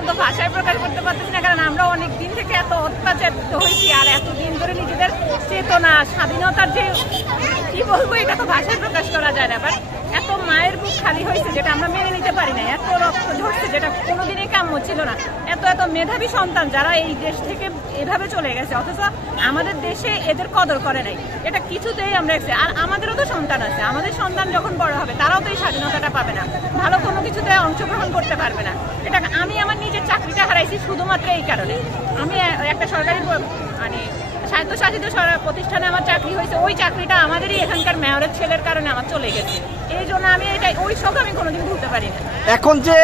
সন্তান তো ভাষায় প্রকাশ করতে পারতেছি না, কারণ আমরা অনেক দিন থেকে এত অত্যাচারিত হয়েছি, আর এতদিন ধরে নিজেদের চেতনা স্বাধীনতার যে কি বলবো এটা তো ভাষায় প্রকাশ করা যায় না। বাট এত মায়ের বুক খালি হয়েছে যেটা আমরা মেনে নিতে পারি না, এত রক্ত ঝরছে যেটা কোনোদিনই কাম্য ছিল না, এত এত মেধাবী সন্তান যারা এই দেশ থেকে এভাবে চলে গেছে, অথচ আমাদের দেশে এদের কদর করে নাই, এটা কিছুতেই আমরা আর আমাদেরও তো সন্তান আছে, আমাদের সন্তান যখন বড় হবে তারাও তো এই স্বাধীনতাটা পাবে না, ভালো কোনো কিছুতে অংশগ্রহণ করতে পারবে না। এটা আমি আমার নিজের চাকরিটা হারাইছি শুধুমাত্র এই কারণে। আমি একটা সরকারি মানে স্বায়ত্তশাসিত প্রতিষ্ঠানে আমার চাকরি হয়েছে, ওই চাকরিটা আমাদেরই এখানকার মেয়রের ছেলের কারণে আমার চলে গেছে, এই জন্য আমি এটা ওই শোক আমি কোনোদিন ভুলতে পারি না। এখন যে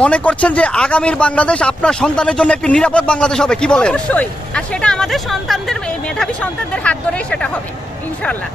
মনে করছেন যে আগামীর বাংলাদেশ আপনার সন্তানের জন্য একটি নিরাপদ বাংলাদেশ হবে, কি বলেন? অবশ্যই, আর সেটা আমাদের সন্তানদের মেধাবী সন্তানদের হাত ধরেই সেটা হবে ইনশাল্লাহ।